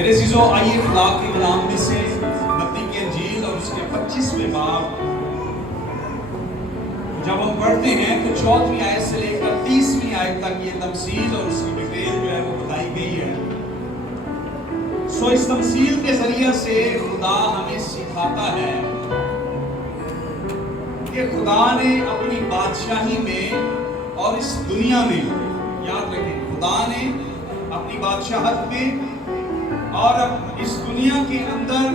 میرے عزیزو، آئیے خدا کے کلام میں سے متی کی انجیل اور اس کے 25ویں باب جب ہم پڑھتے ہیں تو 14ویں آیت سے لے کر 30ویں آیت تک یہ تمثیل اور اس کی ڈیٹیل جو ہے وہ بتائی گئی ہے۔ اس تمثیل کے ذریعے سے خدا ہمیں سکھاتا ہے کہ خدا نے اپنی بادشاہی میں اور اس دنیا میں، یاد رکھیں، خدا نے اپنی بادشاہت میں اور اس دنیا کے اندر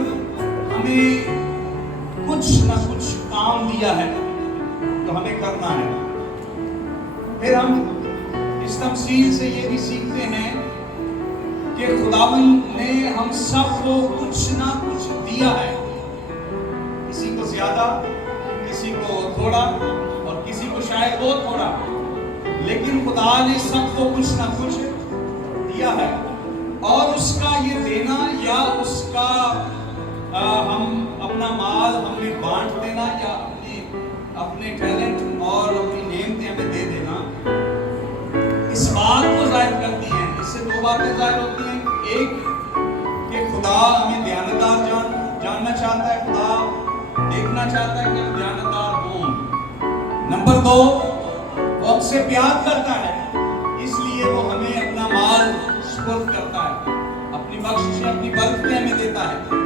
ہمیں کچھ نہ کچھ کام دیا ہے تو ہمیں کرنا ہے۔ پھر ہم اس تمثیل سے یہ بھی سیکھتے ہیں کہ خداوند نے ہم سب کو کچھ نہ کچھ دیا ہے، کسی کو زیادہ، کسی کو تھوڑا اور کسی کو شاید وہ تھوڑا، لیکن خدا نے سب کو کچھ نہ کچھ دیا ہے۔ اور اس کا یہ دینا یا اس کا ہم اپنا مال ہم نے بانٹ دینا یا اپنے ٹیلنٹ اور اپنی نعمتیں ہمیں دے دینا، اس بات کو ظاہر کرتی ہیں۔ اس سے دو باتیں ظاہر ہوتی ہیں، ایک کہ خدا ہمیں دیانتدار جاننا چاہتا ہے، خدا دیکھنا چاہتا ہے کہ ہم دیانتدار ہوں۔ نمبر دو، وہ ہم سے پیار کرتا ہے، اس لیے وہ ہمیں اپنا مال سپرد کرتا ہے، اپنی بخشش، اپنی برکتیں ہمیں دیتا ہے۔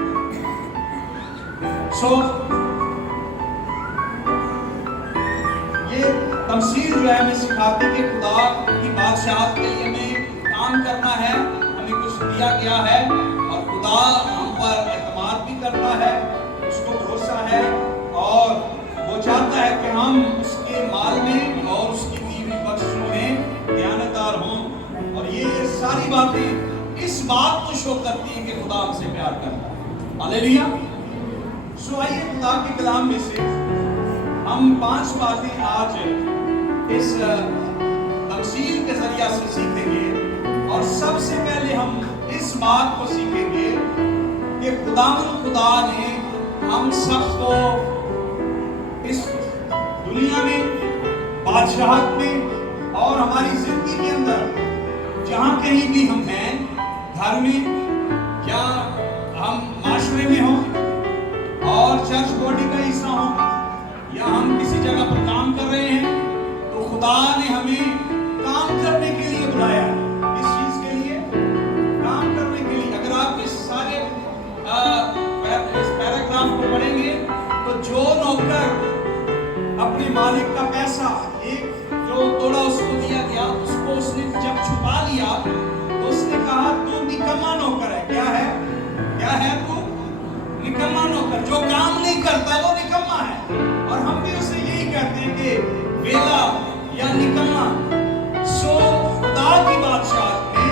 یہ تمثیل جو ہے ہمیں سکھاتی کہ خدا کی بادشاہت کے لیے ہمیں کام کرنا ہے، ہمیں کچھ دیا گیا ہے اور خدا ہم پر اعتماد بھی کرتا ہے، اس کو بھروسہ ہے اور وہ چاہتا ہے کہ ہم اس کے مال میں اور اس کی دی ہوئی بخششوں میں دیانتدار ہوں۔ اور یہ ساری باتیں اس بات کو شو کرتی ہیں کہ خدا ہم سے پیار کرتا ہے۔ ہاللیلویا۔ آئیے خدا کے کلام میں سے ہم 5 باتیں آج اس تمثیل کے ذریعہ سے سیکھیں گے، اور سب سے پہلے ہم اس بات کو سیکھیں گے کہ خدا نے ہم سب کو اس دنیا میں، بادشاہت میں اور ہماری زندگی کے اندر جہاں کہیں بھی ہم ہیں، گھر میں یا ہم معاشرے میں ہوں اور چرچ باڈی کا حصہ ہوں یا ہم کسی جگہ پر کام کر رہے ہیں، تو خدا نے ہمیں کام کرنے کے لیے بلایا ہے۔ اس چیز کے لیے، کام کرنے کے لیے۔ اگر آپ اس سارے اس پیراگراف کو پڑھیں گے تو جو نوکر اپنے مالک کا پیسہ ایک جو توڑا اس کو دیا گیا، اس کو اس نے جب چھپا لیا تو اس نے کہا تو نکما نوکر ہے۔ کیا ہے؟ کیا ہے تو؟ نکما نوکر۔ جو کام نہیں کرتا وہ نکما ہے، اور ہم بھی اسے یہی کہتے ہیں کہ ویلا یا نکما۔ خدا کی بادشاہت میں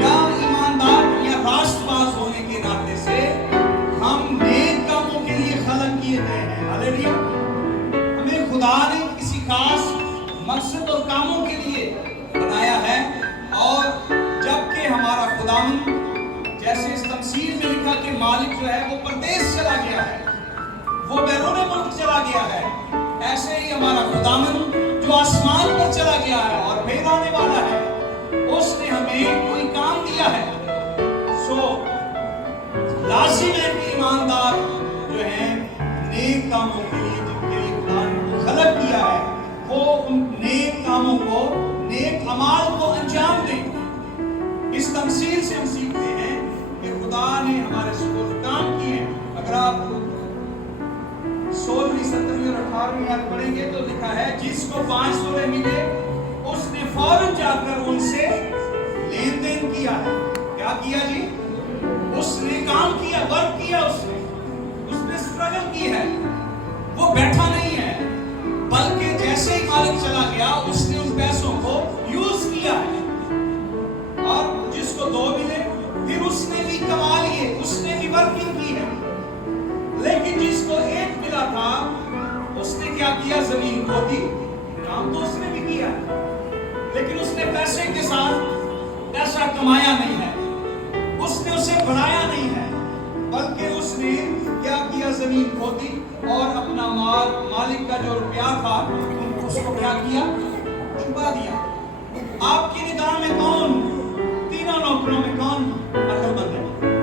یا ایماندار یا راست باز ہونے کے ناطے سے ہم نیک کاموں کے لیے خلق کیے گئے ہیں۔ ہاللیلویا۔ ہمیں خدا نے کسی خاص مقصد اور کاموں کے لیے بنایا ہے، اور جبکہ ہمارا خداوند، جیسے اس تمثیل میں لکھا کہ مالک جو ہے وہ پردیس چلا گیا ہے، وہ بیرون ملک چلا گیا ہے، ایسے ہی ہمارا خداوند جو آسمان پر چلا گیا ہے اور پھر آنے والا ہے، اس نے ہمیں کوئی کام دیا ہے۔ لازم ہے کہ ایماندار جو ہیں نیک کاموں کے لیے، جن کے لیے خدا نے خلق کیا ہے، وہ ان نیک کاموں کو، نیک اعمال کو انجام دیں۔ اس تمثیل سے ہم سیکھتے ہیں کہ خدا نے ہمارے سپرد کام کیے ہیں۔ اگر آپ 16ویں، 17ویں اور 18ویں آیت پڑھیں گے تو لکھا ہے، جس کو 5 سورے ملے اس نے فوراً جا کر ان سے لین دین کیا ہے۔ کیا کیا جی؟ اس نے کام کیا، ورک کیا، اس نے سٹرگل کی ہے، وہ بیٹھا نہیں ہے، بلکہ جیسے ہی مالک چلا گیا اس نے ان پیسوں کو یوز کیا ہے۔ اور جس کو 2 ملے پھر اس نے بھی کما لیے، اس نے بھی ورکنگ کی ہے۔ لیکن جس کو 1 ملا تھا اس نے کیا کیا؟ زمین کو دی، کام تو اس نے بھی کیا، لیکن اس نے پیسے کے ساتھ پیسہ کمایا نہیں ہے، اس نے اسے بڑھایا نہیں ہے، بلکہ اس نے کیا کیا؟ زمین کھودی اور اپنا مال، مالک کا جو روپیہ تھا اس کو کیا کیا؟ چھپا دیا۔ آپ کی نگاہ میں کون، تینوں نوکروں میں کون عقل مند ہے؟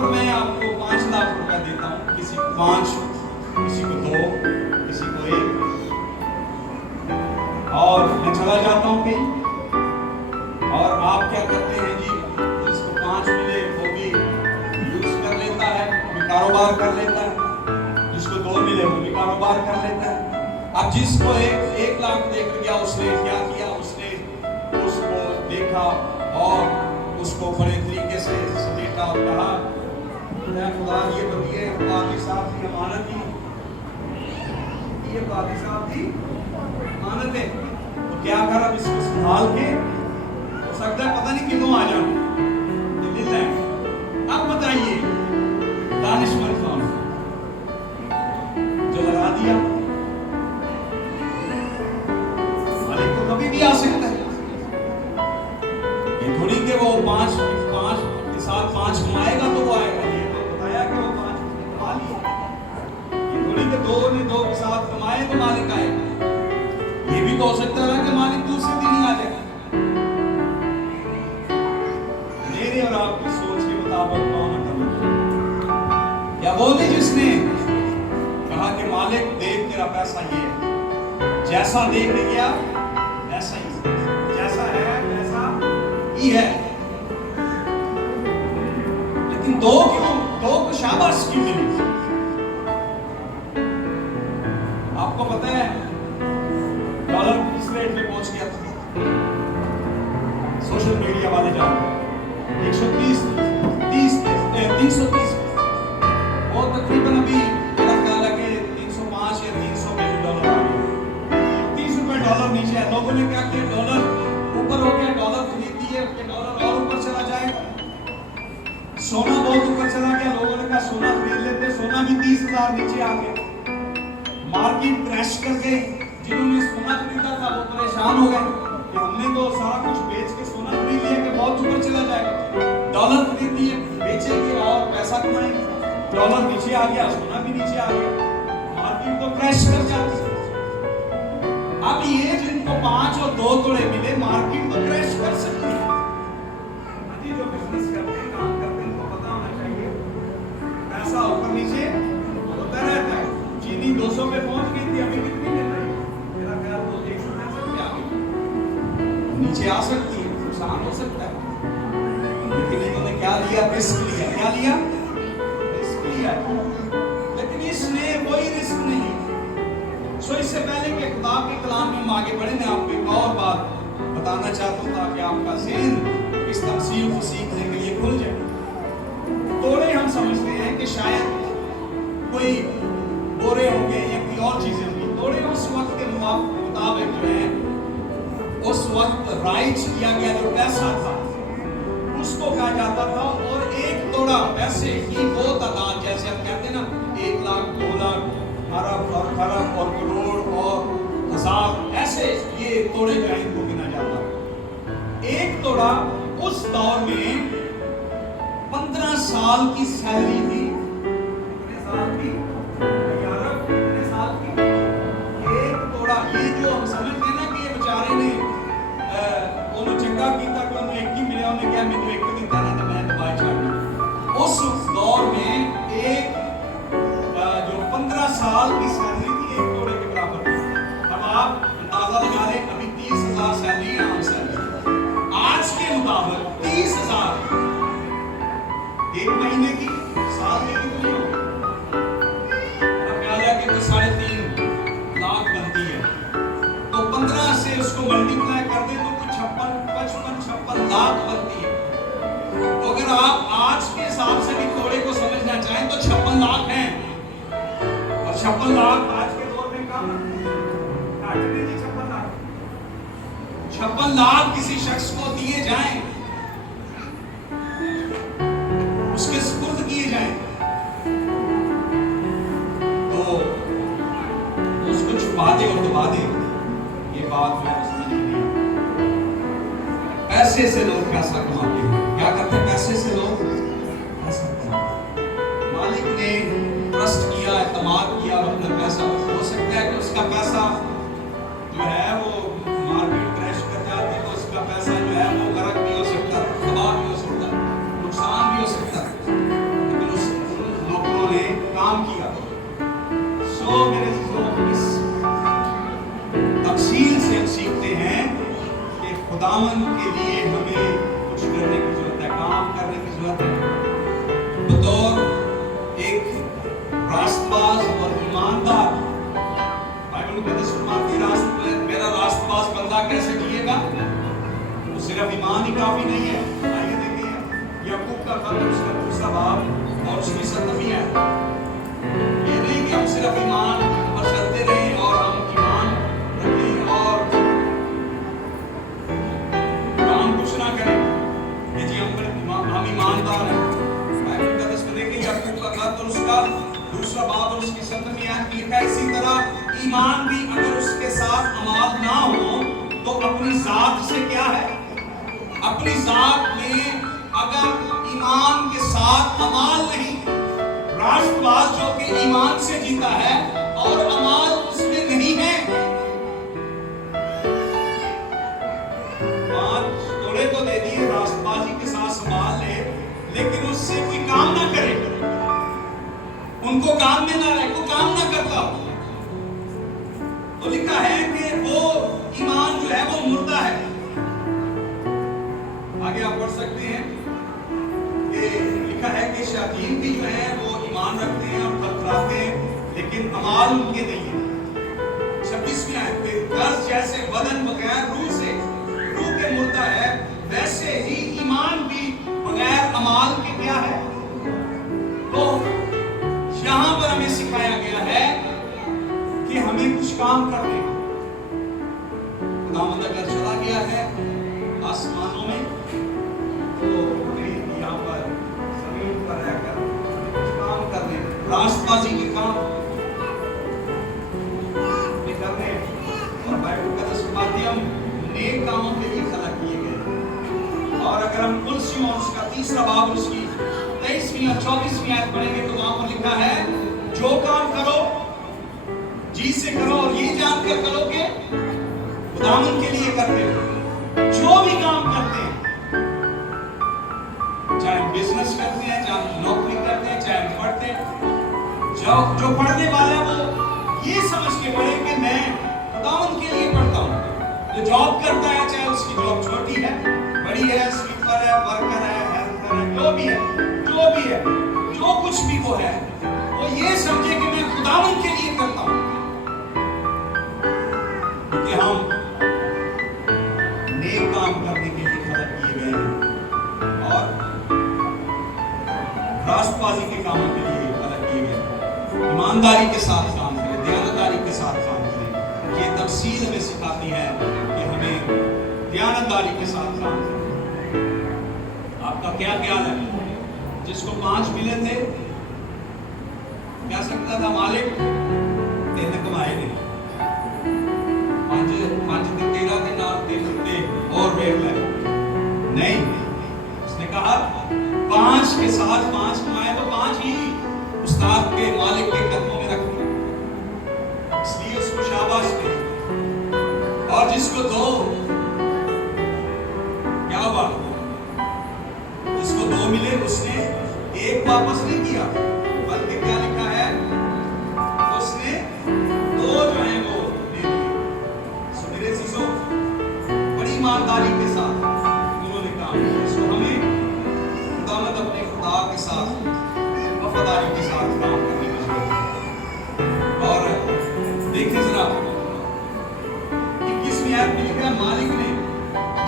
پر میں آپ کو 5 لاکھ روپے دیتا ہوں, کسی کو 5, کسی کو 2, کسی کو 1, اور میں چلا جاتا ہوں کہیں, اور آپ کیا کرتے ہیں جی, جس کو 5 ملے وہ بھی یوز کر لیتا ہے, وہ بھی کاروبار کر لیتا ہے, جس کو 2 ملے وہ بھی کاروبار کر لیتا ہے. اب جس کو 1 لاکھ دے کر گیا, اس نے کیا کیا, اس نے اس کو دیکھا اور اس کو بڑے طریقے سے سمیٹا اور کہا خدا یہ بتائیے قاضی صاحب کی امانت ہی, یہ قاضی صاحب کی امانت ہے, تو کیا کر اب اس کو سنبھال کے, ہو سکتا ہے پتہ نہیں کتوں آ جاؤں دل ہے. اب بتائیے دانشمند کون جو لگا دیا, مالک تو کبھی بھی آ سکتا ہے. یہ تھوڑی کہ وہ 5 کے ساتھ 5 کمائے گا تو وہ آئے گا, یہ تو بتایا کہ وہ 5 کما لیا. یہ تھوڑی کہ 2 نے 2 کے ساتھ کمائے تو مالک آئے گا. یہ بھی تو ہو سکتا ہے کہ مالک دوسرے دن ہی آ جائے گا. میرے اور آپ کی سوچ کے مطابق کون عقل ہے؟ یا وہ نہیں جس نے کہا کہ مالک دیکھ تیرا پیسہ یہ ہے, جیسا دیکھ گیا ایسا ہی, جیسا ہے ویسا ہی ہے. لیکن 2 کو شاباش کیوں ملی؟ آپ کو پتہ ہے ڈالر کس ریٹ پہ پہنچ گیا تھا؟ سوشل میڈیا والے جانتے ہیں 330 وہ تقریباً ابھی میرا خیال ہے کہ 305 یا 300 ملین ڈالر آ گیا. 30 روپے ڈالر نیچے ہے. لوگوں نے کیا کیا, ڈالر اوپر ہو گیا, ڈالر خرید دیے کہ ڈالر اور اوپر چلا جائے گا. سونا بہت اوپر چلا گیا, لوگوں نے کہا سونا خرید لیتے, سونا بھی 30,000 نیچے آ گیا. مارکیٹ کریش کر گئی. جنہوں نے سونا خریدا تھا وہ پریشان ہو گئے کہ ہم نے تو سارا کچھ بیچ کے سونا خرید لیا کہ بہت اوپر چلا جائے گا. ڈالر خرید لیے, بیچیں گے اور پیسہ کمائیں گے. ڈالر نیچے آ گیا, سونا بھی نیچے آ گیا, مارکیٹ تو کریش کر جاتی. اب یہ جن کو 5 اور 2 توڑے ملے, مارکیٹ تو کریش کر سکتی ہے. جو بزنس کرتے ہیں, کام کرتے ہیں, ان کو پتا ہونا چاہیے پیسہ اوپر نیچے ہوتا رہتا ہے. چینی 200 پہ پہنچ گئی تھی, ابھی کتنی مل رہی ہے؟ میرا خیال تو 165 پہ آ گئی. نیچے آ سکتی ہے, نقصان ہو سکتا ہے. لیکن انہوں نے کیا لیا؟ رسک لیا. کیا لیا؟ رسک لیا. لیکن اس نے کوئی رسک نہیں. سو اس سے پہلے کہ خدا کے کلام میں ہم آگے بڑھیں, میں آپ کو ایک اور بات بتانا چاہتا ہوں تاکہ آپ کا ذہن اس تفسیر کو سیکھنے کے لیے کھل جائے. توڑے ہم سمجھتے ہیں کہ شاید کوئی بورے ہوں گے یا کوئی اور چیزیں ہوں گی. توڑے اس وقت کے مطابق جو ہے اس وقت رائٹ کیا گیا جو پیسہ تھا اس کو کہا جاتا تھا. اور 1 توڑا پیسے کی وہ تعداد, جیسے ہم کہتے ہیں نا 1 لاکھ 2 لاکھ ارب اور خرب اور کروڑ اور ہزار, ایسے یہ توڑے جو ہیں ان کو گنا جاتا. 1 توڑا اس دور میں 15 سال کی سیلری تھی. کتنے سال کی؟ 11 کتنے سال کی؟ 1 توڑا. یہ جو ہم سمجھتے ہیں نا کہ یہ بیچارے نے انہوں چنگا کیتا کہ انہوں 1 ہی ملیا, انہوں نے کیا میں تو 1 دن دینا تو میں دبائی چھاڑ دی. اس دور میں ایک جو 15 سال کی سیلری تھی 1 توڑے کے برابر تھی. اب آپ اندازہ لگا لیں, ابھی 30,000 سیلری ہے, عام سیلری آج کے مطابق 30,000 1 مہینے کی, سال کی کتنی ہو؟ اب خیال ہے کہ 3.5 لاکھ بنتی ہے. تو 15 سے اس کو ملٹیپلائی کر دیں تو کچھ 56 لاکھ بنتی ہے. تو اگر آپ آج کے حساب سے بھی توڑے کو سمجھنا چاہیں تو 56 لاکھ ہیں. اور 56 لاکھ آج کے دور میں کم ہے. 56 لاکھ کسی شخص کو دیے جائیں, اس کے سپرد کیے جائیں, تو اس کو چھپا دے اور دبا دے. یہ بات میں سمجھ نہیں. پیسے سے لوگ پیسہ کماتے ہیں. کیا کرتے ہیں پیسے سے لوگ؟ پیسہ کماتے ہیں. مالک نے ٹرسٹ کیا, اعتماد کیا اور اپنا پیسہ, ہو سکتا ہے کہ اس کا پیسہ جو ہے وہ مارکیٹ کریش کر جاتی ہے, تو اس کا پیسہ جو ہے وہ غرق بھی ہو سکتا ہے, تباہ بھی ہو سکتا ہے, نقصان بھی ہو سکتا ہے. ایمان ہی کافی نہیں ہے. آئیے دیکھیں یعقوب کا خط اس کا دوسرا باب اور اس کی 7ویں آیت. یہ نہیں کہ ہم صرف ایمان پر چلتے رہیں اور ہم ایمان رکھیں اور کام کچھ نہ کریں کہ جی ہم ایماندار ہیں. بائبل مقدس میں دیکھیں یعقوب کا خط اور اس کا دوسرا باب اور اس کی 7ویں آیت میں لکھا ہے اسی طرح ایمان بھی اگر اس کے ساتھ عمال نہ ہو تو اپنی ذات سے کیا ہے؟ اپنی ذات میں اگر ایمان کے ساتھ عمال نہیں، راست باز جو کہ ایمان سے جیتا ہے اور عمال اس میں نہیں ہے، 5 توڑے تو دے دیے، راست بازی کے ساتھ سنبھال لے، لیکن اس سے کوئی کام نہ کرے، ان کو کام میں نہ رہے، کوئی کام نہ کرتا، تو لکھا ہے کہ وہ ایمان جو ہے وہ مردہ ہے. آگے آپ پڑھ سکتے ہیں کہ لکھا ہے کہ شیاطین بھی جو ہیں وہ ایمان رکھتے ہیں اور تھرتھراتے ہیں لیکن اعمال ان کے نہیں ہیں. 26ویں آیت پہ قرض جیسے بدن بغیر روح سے روح کے مردہ ہے ویسے ہی ایمان بھی بغیر اعمال کے کیا ہے. تو یہاں پر ہمیں سکھایا گیا ہے کہ ہمیں کچھ کام کرنے. خداوند اگر چلا گیا ہے آسمانوں میں تو ہمیں یہاں پر زمین پر رہ کر کچھ کام کرنے، راست بازی کے کام کرنے. اور بائبل مقدس فرماتی ہم نیک کاموں کے لیے خلق کیے گئے. اور اگر ہم کلسیوں اور اس کا 3 باب اور اس کی 23ویں اور 24ویں آیت پڑھیں گے تو وہاں پر لکھا ہے جو کام کرو جی سے کرو اور یہ جان کر کرو کہ خداوند کے لیے کرتے ہو. جو بھی کام کرتے ہیں، چاہے ہم بزنس کرتے ہیں، چاہے ہم نوکری کرتے ہیں، چاہے ہم پڑھتے ہیں، جو پڑھنے والا ہے وہ یہ سمجھ کے پڑھے کہ میں خداوند کے لیے پڑھتا ہوں. جو جاب کرتا ہے چاہے اس کی جاب چھوٹی ہے بڑی ہے، سویپر ہے، ورکر ہے، ہیلپر ہے، جو بھی ہے جو کچھ بھی وہ ہے وہ یہ سمجھے کہ میں خداوند کے لیے کرتا ہوں. کہ ہم نیک کام کرنے کے لیے خلق کیے گئے ہیں اور راست بازی کے کاموں کے لیے خلق کیے گئے ہیں. ایمانداری کے ساتھ کام کریں، دیانتداری کے ساتھ کام کریں. یہ تفصیل ہمیں سکھاتی ہے کہ ہمیں دیانتداری کے ساتھ کام کریں. آپ کا کیا خیال ہے؟ جس کو 5 ملے تھے کیا سکتا تھا مالک 3 کمائے نہیں، 5 دن 13 دن آپ دے سکتے اور بیٹھ لیں نہیں. اس نے کہا 5 کے ساتھ 5 کمائے تو 5 ہی استاد کے مالک کے قدموں میں رکھ دیا، اس لیے اس کو شاباش دے. اور جس کو 2 کیا ہوا، جس کو 2 ملے اس نے 1 واپس نہیں کیا بلکہ کیا لکھا ہے اس نے 2 جو ہیں وہ دے دیے. سو میرے عزیزوں بڑی ایمانداری کے ساتھ انہوں نے کام کیا. سو ہمیں خداوند اپنے خدا کے ساتھ وفاداری کے ساتھ کام کرنے کی ضرورت ہے. اور دیکھیں ذرا 21ویں آیت میں لکھا ہے مالک نے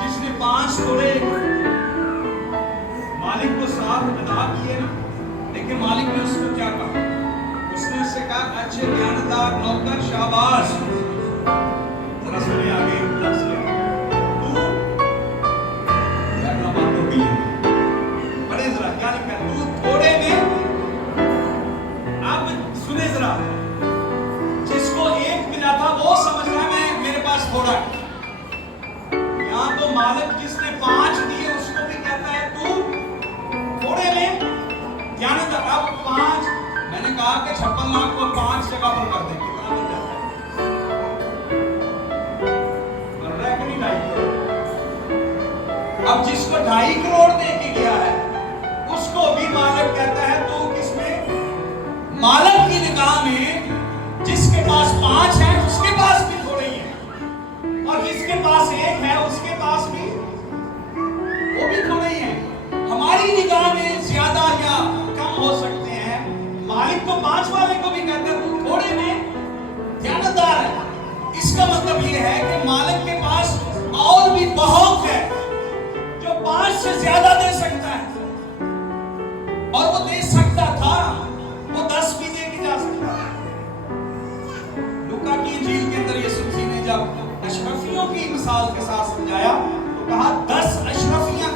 جس نے 5 توڑے مالک کو 7 ادا کیے نا، لیکن مالک نے اس کو کیا کہا؟ اس نے اس سے کہا اچھے دیانتدار نوکر شاباش. ذرا سنیں آگے لفظ لیا تو بیٹھنا بات ہو گئی ہے. پڑھیں ذرا کیا لکھا ہے تو تھوڑے میں. اب سنیں ذرا جس کو 1 ملا تھا وہ سمجھ رہا ہے میرے پاس تھوڑا ہے. یہاں تو مالک جس نے 5 دیے اس کو بھی کہتا ہے تو تھوڑے میں دیانت. اب 5 میں نے کہا کہ 56 لاکھ کو 5 جگہ پر کر دیں کتنا بن جاتا ہے؟ بن رہا ہے کہ نہیں 2.5 کروڑ. اب جس کو 2.5 کروڑ دے کے گیا ہے اس کو بھی مالک کہتا ہے تو کس میں؟ مالک کی نگاہ میں جس کے پاس 5 ہے اس کے پاس بھی تھوڑے ہی ہیں اور جس کے پاس 1 ہے اس کے پاس بھی وہ بھی تھوڑے ہی ہیں. ہماری نگاہ میں زیادہ یا کم ہو سکتے ہیں، مالک تو 5 والے کو بھی کہتا ہے تو تھوڑے میں دیانتدار ہے. اس کا مطلب یہ ہے کہ مالک کے پاس اور بھی بہت ہے سے زیادہ دے سکتا ہے، اور وہ دے سکتا تھا، وہ 10 بھی دے کے جا سکتا ہے۔ لوکا کی انجیل کے اندر یسوع مسیح نے جب اشرفیوں کی مثال کے ساتھ سمجھایا تو کہا 10 اشرفیاں،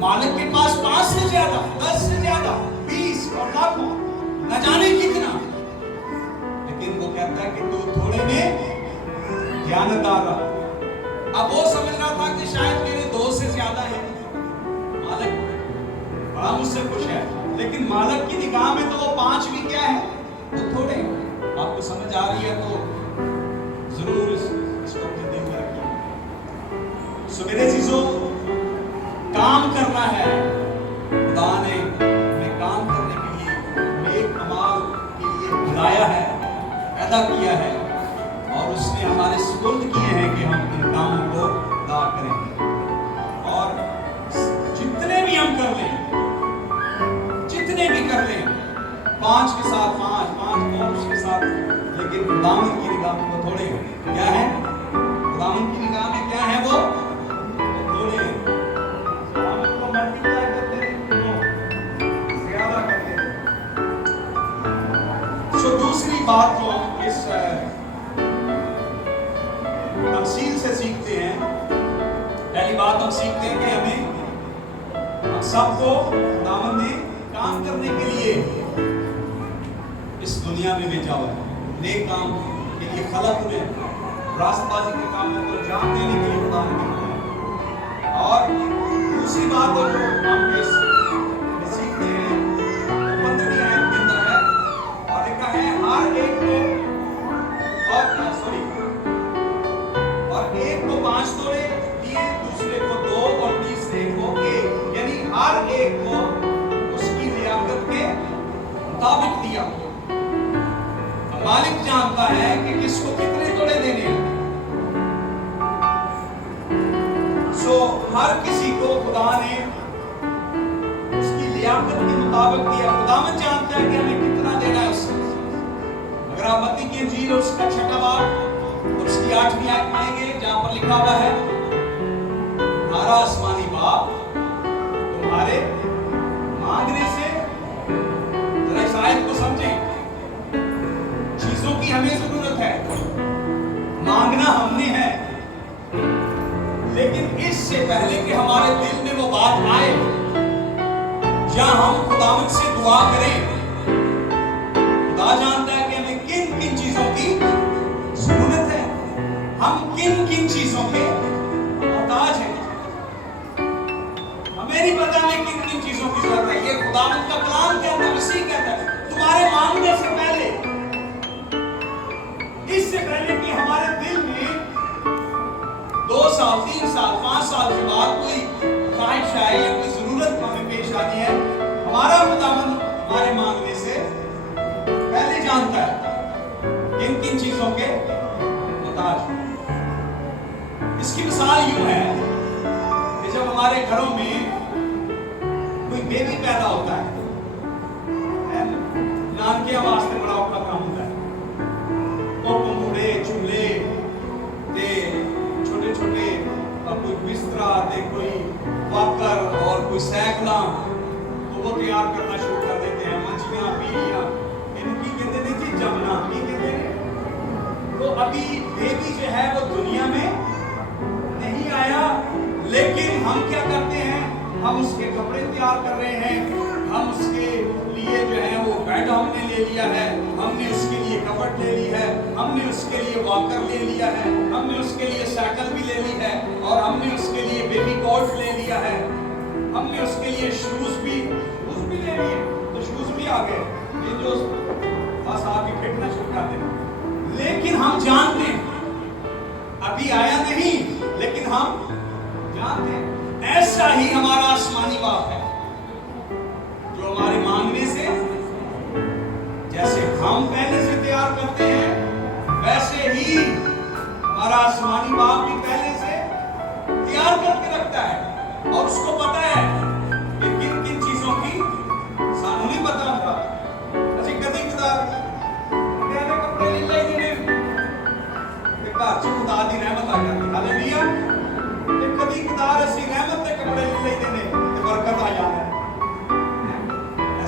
مالک کے پاس 5 سے زیادہ، 10 سے زیادہ، 20 اور لاکھوں، نہ جانے کتنا، لیکن وہ کہتا ہے کہ تو تھوڑے میں دیانتدار رہا۔ اب وہ سمجھ رہا تھا کہ شاید میرے 2 سے زیادہ ہیں، مالک بڑا مجھ سے خوش ہے، لیکن مالک کی نگاہ میں تو وہ 5 بھی کیا ہے، وہ تھوڑے ہیں۔ آپ کو سمجھ آ رہی ہے تو ضرور اس کو اپنے دل میں رکھیے۔ سو میرے عزیزوں، کام کرنا ہے، خدا نے ہمیں کام کرنے کے لیے، نیک اعمال کے لیے بلایا ہے، پیدا کیا ہے، اور اس نے ہمارے سپرد کیے ہیں کہ ہم ان کاموں کو ادا کریں، اور جتنے بھی ہم کر لیں، جتنے بھی کر لیں، 5 کے ساتھ 5 اور اس کے ساتھ، لیکن خداوند کی نگاہ میں وہ تھوڑے ہیں۔ کیا ہے؟ خداوند کی نگاہ میں کیا ہے؟ وہ تھوڑے ہیں۔ خداوند کو ملٹیپلائی کرتے ہیں، وہ زیادہ کرتے ہیں۔ سو دوسری بات جو ہم اس تفصیل سے سیکھتے ہیں، پہلی بات ہم سیکھتے ہیں کہ ہم سب کو خداوند نے کام کرنے کے لیے اس دنیا میں بھیجا ہوا ہے، نیک کام کے لیے خلق ہوئے، راست بازی کے کاموں کو جان دینے کے لیے خداوند نے بھیجا ہے۔ اور دوسری بات جو ہم اس میں سیکھتے ہیں، 15ویں آیت کے اندر ہے، اور لکھا ہے ہر ایک کو اور ایک کو 5 توڑے دیے، دوسرے کو 2 اور تیسرے کو 1، یعنی ہر ایک کو اس کی لیاقت کے مطابق دیا۔ مالک جانتا ہے کہ کس کو کتنے توڑے دینے ہیں۔ سو ہر کسی کو خدا نے اس کی لیاقت کے مطابق دیا۔ خداوند جانتا ہے کہ ہمیں کتنا دینا ہے اس سے۔ اگر آپ متی کی انجیل اس کا 6واں باب اور اس کی 8ویں آیت پڑھیں گے، جہاں پر لکھا ہوا ہے تمہارا آسمانی باپ تمہارے مانگنے سے، ذرا اس آیت کو سمجھیں، چیزوں کی ہمیں ضرورت ہے، مانگنا ہم نے ہے، لیکن اس سے پہلے کہ ہمارے دل میں وہ بات آئے یا ہم خداوند سے دعا کریں، خدا جانتا ہے کہ ہمیں کن کن چیزوں کی ضرورت ہے، ہم کن کن چیزوں کے محتاج ہیں۔ ہمیں نہیں پتا ہمیں کن کن چیزوں کی ضرورت ہے۔ یہ خداوند کا کلام کہتا ہے، مسیح کہتا ہے تمہارے مانگنے سے پہلے، اس سے پہلے کہ ہمارے دل میں 2 سال 3 سال 5 سال کے بعد کوئی خواہش آئے یا کوئی ضرورت ہمیں پیش آنی ہے، ہمارا خداوند ہمارے مانگنے سے پہلے جانتا ہے کن کن چیزوں کے محتاج۔ اس کی مثال یوں ہے کہ جب ہمارے گھروں میں کوئی بیبی پیدا ہوتا ہے، جان کے واسطے بڑا اوکھا کام ہوتا ہے، وہ پنگوڑے چولہے تے چھوٹے چھوٹے کوئی بسترا تے کوئی واکر اور کوئی سیکلاں تو وہ تیار کرنا شروع کر دیتے ہیں، مچھلیاں پیلیاں، ان کی کہتے ہیں جی جمنا کی کہتے ہیں۔ تو ابھی بیبی جو ہے وہ دنیا میں نہیں آیا، لیکن ہم کیا کرتے ہیں، ہم اس کے کپڑے تیار کر رہے ہیں، ہم اس کے لیے جو ہے وہ بیڈ ہم نے لے لیا ہے، ہم نے اس کے لیے کپڑ لے لی ہے، ہم نے اس کے لیے واکر لے لیا ہے، ہم نے اس کے لیے سائیکل بھی لے لی ہے، اور ہم نے اس کے لیے بیبی کوٹ لے لیا ہے، ہم نے اس کے لیے شوز بھی لے لیے، تو شوز بھی آ گئے، یہ جو بس آ کے پھینکنا شروع کر دیں۔ لیکن ہم جانتے ہیں ابھی آیا نہیں، لیکن ہم جانتے ہیں ایسا ہی ہمارا آسمانی باپ ہے جو ہمارے مانگنے سے، جیسے ہم پہلے سے تیار کرتے ہیں ویسے ہی ہمارا آسمانی باپ بھی پہلے سے تیار کر کے رکھتا ہے، اور اس کو پتا ہے کہ کن کن چیزوں کی سانو نہیں پتا ہوتا۔ اسی کدی خدا کہنے کپڑے لے لے دینے گھر چ خدا دی رحمت آ جاتی، ہاللویا۔ کدی خدا اسی رحمت دے کپڑے لے لے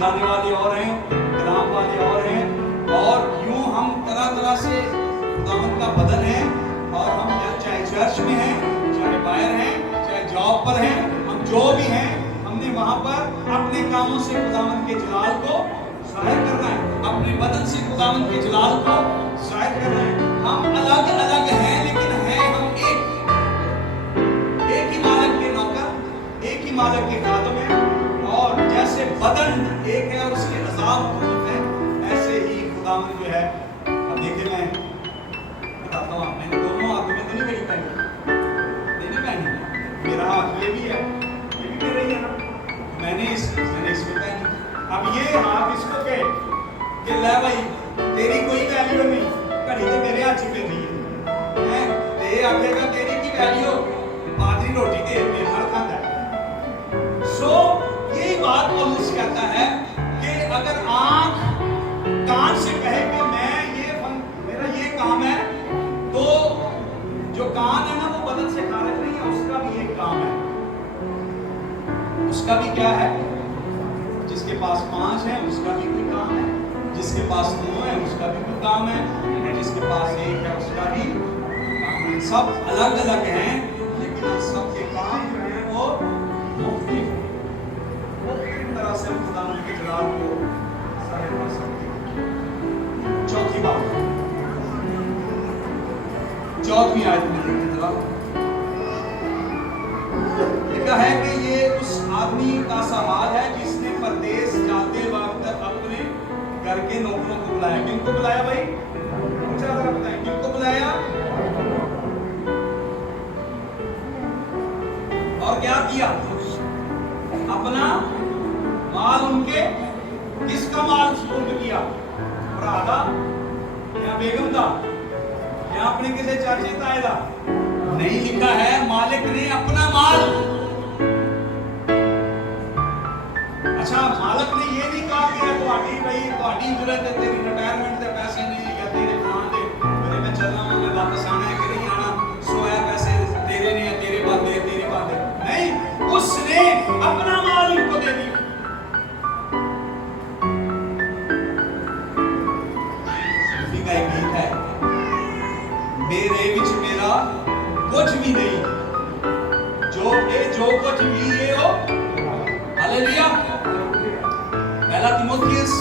خدانے والے اور ہیں، کلام والے اور ہیں، اور یوں ہم طرح طرح سے خداوند کا بدن ہیں، اور ہم چاہے چرچ میں ہیں، چاہے باہر ہیں، چاہے جاب پر ہیں، ہم جو بھی ہیں، ہم نے وہاں پر اپنے کاموں سے خداوند کے جلال کو ظاہر کرنا ہے، اپنے بدن سے خداوند کے جلال کو ظاہر کرنا ہے۔ ہم الگ الگ ہیں لیکن ہیں ہم ایک ہی مالک کے نوکر، ایک ہی مالک کے خادم ہیں، اور جیسے بدن ایک ہے اور اس کے اعضاء مختلف ہیں، ایسے ہی خداوند جو ہے۔ اب دیکھیں میں بتاتا ہوں، میں نے دونوں ہاتھوں میں تو نہیں میری پہنی، نہیں پہنی، میرا ہاتھ یہ بھی ہے، یہ بھی میرا ہی ہے نا، میں نے اس میں پہنی۔ اب یہ ہاتھ اس کو کہ لے بھائی تیری کوئی ویلیو نہیں، گھڑی تو میرے ہاتھ پہ نہیں ہے، تے آگے گا تیری کی ویلیو، پادری روٹی کے میرے ہر کھاتا ہے۔ سو یہی بات پولس کہتا ہے کہ اگر آنکھ کان سے کہے کہ میرا یہ کام ہے، تو جو کان ہے نا وہ بدن سے خارج نہیں ہے، اس کا بھی ایک کام ہے، اس کا بھی کیا ہے؟ جس کے پاس 5 ہے اس کا بھی کوئی کام ہے، جس کے پاس 2 ہے اس کا بھی کوئی کام ہے، جس کے پاس 1 ہے اس کا بھی کام ہے۔ سب الگ الگ ہیں لیکن ان سب کے کام جو ہیں وہ مختلف طرح سے خداوند کے جلال کو ظاہر کر سکتے ہیں۔ چوتھی بات، چوتھویں آیت میں دیکھیں ذرا، لکھا ہے کہ یہ اس آدمی کا سا حال ہے جس نے پردیس جاتے وقت اپنے گھر کے نوکروں کو بلایا۔ کن کو بلایا بھائی؟ مجھے ذرا بتائیں کن کو بلایا؟ اور کیا کیا؟ اپنا مال ان کے، کس کا مال سپرد کیا؟ برا دا یا بیگم دا یا اپنے کسی چاچے تائے دا؟ نہیں، لکھا ہے مالک نے اپنا مال۔ اچھا، مالک نے یہ نہیں کہا کہ تہاڈی بھائی تہاڈی ضرورت ہے، تیری ریٹائرمنٹ دے پیسے نہیں یا تیرے فلاں دے میرے میں چلنا ہوں، میں واپس آنا ہے کہ نہیں آنا، سو ہے پیسے تیرے نہیں ہے، تیرے بندے تیرے بندے نہیں، اس نے اپنا مال ان کو دے دیا۔ صوفی کا ایک گیت ہے، میرے وچ میرا کچھ بھی نہیں، جو کچھ بھی ہے وہ ہاللیلویا۔ پہلا تیموتھیوس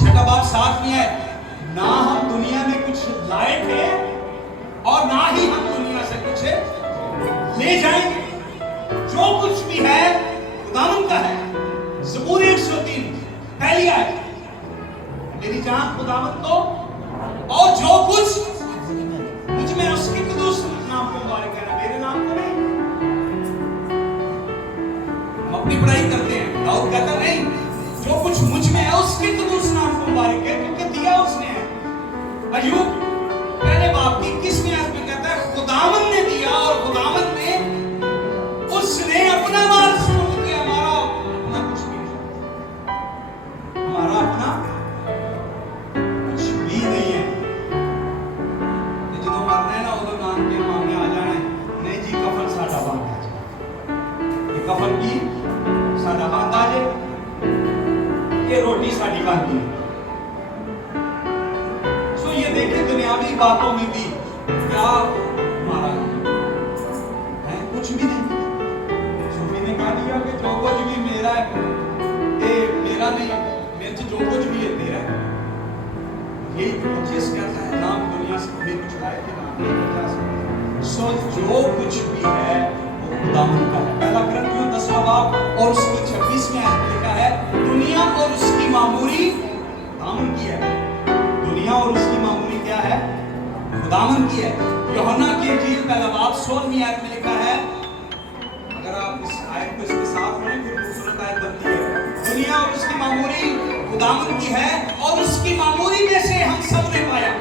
6:7 میں ہے، نہ ہم دنیا میں کچھ لائے تھے اور نہ ہی ہم دنیا سے کچھ لے جائیں گے، جو کچھ بھی ہے خداوند کا ہے۔ زبور 103 پہلی آیت، میری جان خداوند کو، اور جو کچھ مجھ میں اس کی قدوس نام کو مبارک ہے، میرے نام کو نہیں۔ ہم اپنی بڑائی کرتے ہیں، داؤد کہتا نہیں، جو کچھ مجھ میں ہے اس کے قدوس نام کو مبارک ہے، کیونکہ دیا اس نے ہے۔ ایوب پہلے باب کی 21ویں آیت میں کہتا ہے خداوند نے دیا اور خداوند نے اس نے اپنا مال سپرد کیا۔ ہمارا اپنا کچھ بھی نہیں، ہمارا اپنا کچھ بھی نہیں ہے۔ جدوں مرنا ہے نا ادھر نام کے مامنے آ جانا ہے، نہیں جی کفن ساڈا بند آ جائے، یہ کفن کی ساڈا بند آ جائے، یہ روٹی ساڈی بنتی ہے۔ سو یہ دیکھیں دنیاوی باتوں میں بھی کیا ہمارا ہے، کچھ بھی نہیں۔ صوفی نے کہا دیا کہ جو کچھ بھی میرا ہے یہ میرا نہیں، میرے سے جو کچھ بھی ہے تیرا ہے۔ یہی تیموتھیوس کہتا ہے، نام دنیا سے کوئی کچھ لائے تھے نام نہیں جا سکتے۔ سو جو کچھ بھی ہے وہ خداوند کا ہے۔ پہلا کرنتھیوں 10واں باب اور اس کی 26ویں آیت میں لکھا ہے، دنیا اور اس کی معموری خداوند کی ہے۔ دنیا اور اس کی معموری کیا ہے؟ خداوند کی ہے۔ یوحنا کی انجیل پہلا باب 16ویں آیت میں لکھا ہے، اگر آپ اس آیت کو اس کے ساتھ پڑھیں پھر خوبصورت آیت بنتی ہے، دنیا اور اس کی معموری خداوند کی ہے اور اس کی معموری میں سے ہم سب نے پایا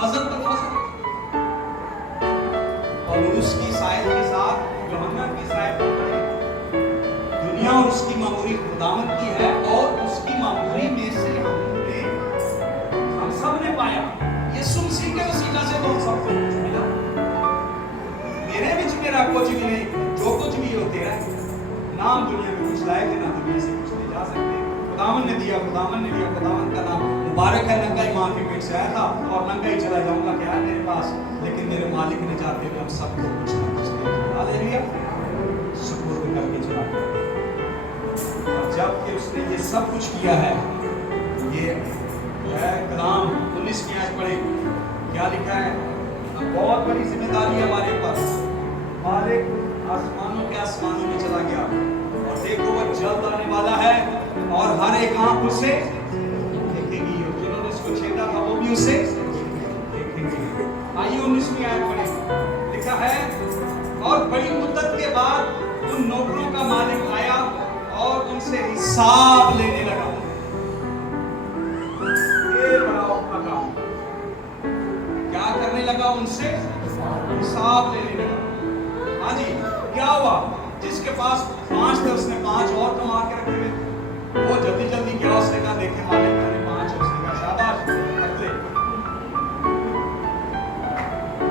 فضل پر فضل۔ اور اس کی سائد کے ساتھ یوحنا کی سائد پر پڑھیں، دنیا اور اس کی معموری خداوند کی ہے اور اس کی معموری میں سے ہم سب نے پایا۔ یسوع مسیح کے وسیلہ سے تو ہم سب کو کچھ ملا۔ میرے وچ میرا کچھ بھی نہیں، جو کچھ بھی ہو تیرا ہے، نام دنیا میں کچھ لائق ہے نہ دنیا سے کچھ لے جا سکتے. خداوند نے دیا, خداوند نے دیا, خداوند کا نام مبارک ہے. ننگا ہی ماں کے پیٹ سے آیا تھا اور ننگا ہی چلا جاؤں گا, کیا ہے میرے پاس, لیکن میرے مالک نے چاہتے ہوئے ہم سب کو کچھ نہ کچھ دے دیا. ہاللیلویا, شکر کر کے چلا گیا. اور جب کہ اس نے یہ سب کچھ کیا ہے, یہ جو ہے کلام 19 کی آیت پڑھے, کیا لکھا ہے, بہت بڑی ذمہ داری ہے ہمارے پاس. مالک آسمانوں کے آسمانوں میں چلا گیا اور دیکھو وہ جلد آنے والا ہے اور ہر ایک آنکھ اسے دیکھے گی, اور جنہوں نے اس کو چھیدا تھا وہ بھی اسے دیکھیں گے. آئیے 19ویں آیت پڑھیں, لکھا ہے اور بڑی مدت کے بعد ان نوکروں کا مالک آیا اور ان سے حساب لینے لگا. یہ بڑا اوکھا کام, کیا کرنے لگا, ان سے حساب لینے لگا. ہاں جی, کیا ہوا, جس کے پاس 5 تھے اس نے 5 اور کما کے رکھے ہوئے. وہ جلدی جلدی گیا, اس نے کہا دیکھیں مالک میں نے 5, اس نے کہا شاباش رکھ لے.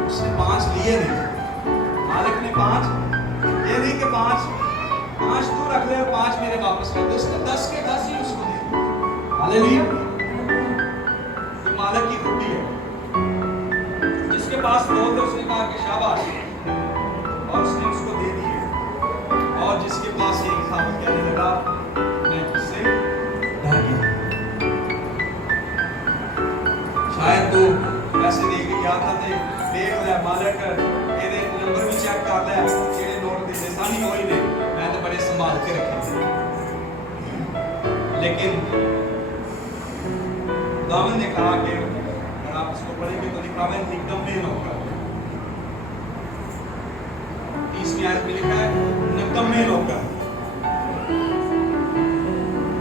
اس نے 5 لیے نہیں, مالک نے 5 یہ نہیں کہ 5 تو رکھ لے اور 5 میرے واپس کر دے. اس نے 10 کے 10 ہی اس کو دے دیے. ہاللیلویا, یہ مالک کی خوبی ہے. جس کے پاس 2 تھے اس نے کہا کہ شاباش, اور اس نے اس کو دے دیے. اور جس کے پاس ایک تھا وہ کہنے لگا میں اس سے ڈر گیا. شاید تو پیسے دے کے کیا تھا تے دیکھ لیا مالک میرے نمبر بھی چیک کر لیا کہ نوٹ دے سانی ہوئی نے, میں تو بڑے سنبھال کے رکھے تھے. لیکن خداوند نے کہا کہ اگر آپ اس کو پڑھیں گے تو لکھا ہے نکمے لوگ, 30ویں آیت میں لکھا ہے نکمے لوگ.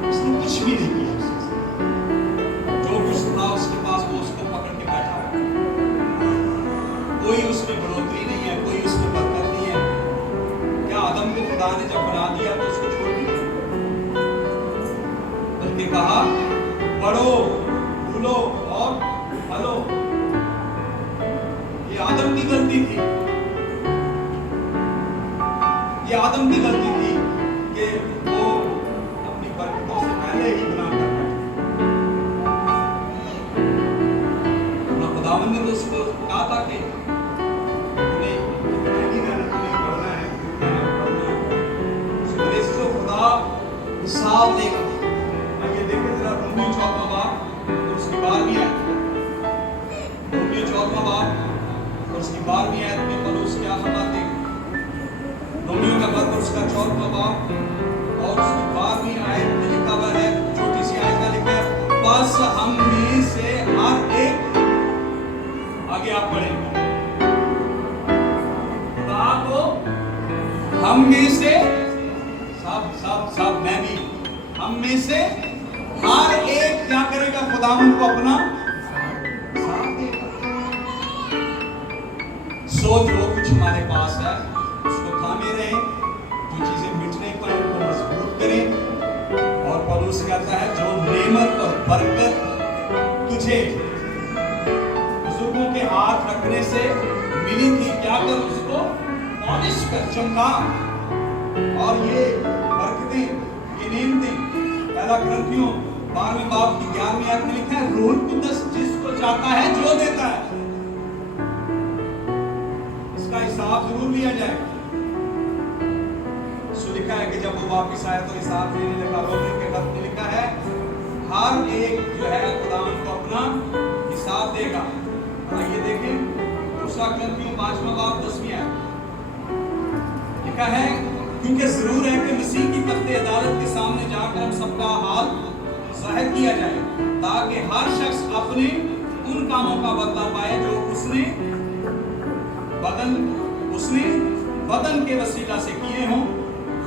اس نے کچھ بھی نہیں کیا, جو کچھ تھا اس کے پاس وہ اس کو پکڑ کے بیٹھا ہوا. کوئی اس میں بڑھوتری نہیں ہے, کوئی اس میں برکت نہیں ہے. کیا آدم کو خدا نے جب بنا دیا تو اس کو چھوڑ دیا, بلکہ کہا پڑھو بھولو اور پھلو. یہ آدم کی غلطی تھی, یہ آدم کی غلطی تھی کہ وہ اپنی برکتوں سے پہلے ہی گناہ کر بیٹھے. خداوند نے تو اس کو کہا تھا کہ تمہیں اتنی محنت نہیں کرنا ہے, اس وجہ سے خدا حساب دے گا. یہ دیکھیں ذرا رومیو 14واں باب اور اس کی 12ویں آیت, رومیو 14واں باب اور اس کی 12ویں آیت میں پولس کیا فرماتے ہیں. رومیو کا خط اس کا 4واں باب اور اس کی 12ویں آیت میں لکھا ہوا ہے, چھوٹی سی آیت کا لکھا ہے بس ہم میں سے ہر ایک, آگے آپ پڑھیں, خدا کو ہم میں سے سب میں بھی, ہم میں سے ہر ایک کیا کرے گا, خداوند کو اپنا ساتھ دے گا. سو جو کچھ ہمارے پاس ہے اس کو تھامے رہیں, جو چیزیں مٹنے پر ان کو مضبوط کریں. اور پولس کہتا ہے جو نعمت اور برکت تجھے بزرگوں کے ہاتھ رکھنے سے ملی تھی, کیا کر اس کو پالش کر, چمکا. اور یہ برکتیں, یہ نعمتیں, پہلا کرنتھیوں 12ویں باب کی 11ویں آیت میں لکھا ہے روح القدس جس کو چاہتا ہے جو دیتا ہے. اس کا حساب ضرور لیا جائے. سو لکھا ہے کہ جب وہ واپس آیا تو حساب لینے لگا. رومیو کے خط میں لکھا ہے ہر ایک جو ہے خداوند کو اپنا حساب دے گا. آئیے دیکھیں دوسرا کرنتھیوں 5واں باب 10ویں آیت لکھا ہے کیونکہ ضرور ہے کہ مسیح کی تخت عدالت کے سامنے جا کر ہم سب کا حال ظاہر کیا جائے تاکہ ہر شخص اپنے ان کاموں کا بدلہ پائے جو اس نے بدن کے وسیلہ سے کیے ہوں,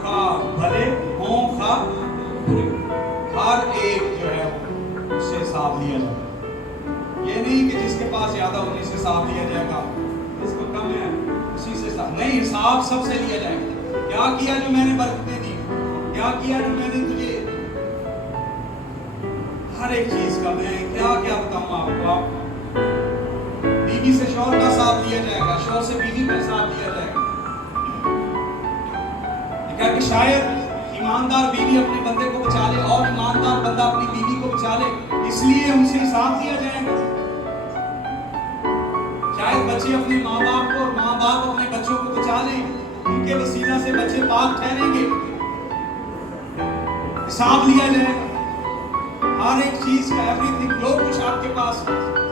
خواہ بھلے ہوں خواہ برے. ہر ایک جو ہے اس سے حساب لیا جائے. یہ نہیں کہ جس کے پاس زیادہ ہونے سے حساب لیا جائے گا, جس کو کم ہے اسی سے حساب نہیں, حساب سب سے لیا جائے گا. کیا کیا جو میں نے برکتیں دی, کیا کیا جو میں نے تجھے, ہر ایک چیز کا میں کیا کیا بتاؤں آپ کو. بیوی سے شوہر کا حساب لیا جائے گا, شوہر سے بیوی کا حساب لیا جائے گا. کہ شاید ایماندار بیوی اپنے بندے کو بچا لے اور ایماندار بندہ اپنی بیوی کو بچا لے، اس لیے ہم سے حساب دیا جائے گا۔ شاید بچے اپنے ماں باپ کو اور ماں باپ اپنے بچوں کو بچا لیں، ان کے وسیلہ سے بچے پاک ٹھہریں گے، حساب لیا جائے گا ہر ایک چیز کا، ایوری تھنگ، جو کچھ آپ کے پاس،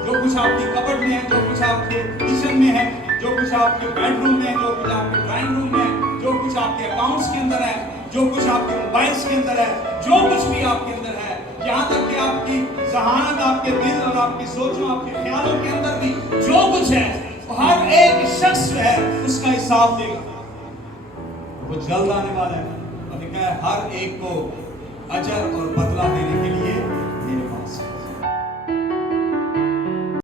جو کچھ آپ کی کبڈ میں ہے، جو کچھ آپ کے کچن میں ہے، جو کچھ آپ کے بیڈ روم میں ہے، جو کچھ آپ کے ڈرائنگ روم میں ہے، جو کچھ آپ کے اکاؤنٹس کے اندر ہے، جو کچھ آپ کے موبائلس کے اندر ہے، جو کچھ بھی آپ کے اندر ہے، یہاں تک کہ آپ کی ذہانت، آپ کے دل اور آپ کی سوچوں، آپ کے خیالوں کے اندر بھی جو کچھ ہے، ہر ایک شخص جو ہے اس کا حساب دے گا۔ وہ جلد آنے والا ہے اور لکھا ہے ہر ایک کو اجر اور بدلہ دینے کے لیے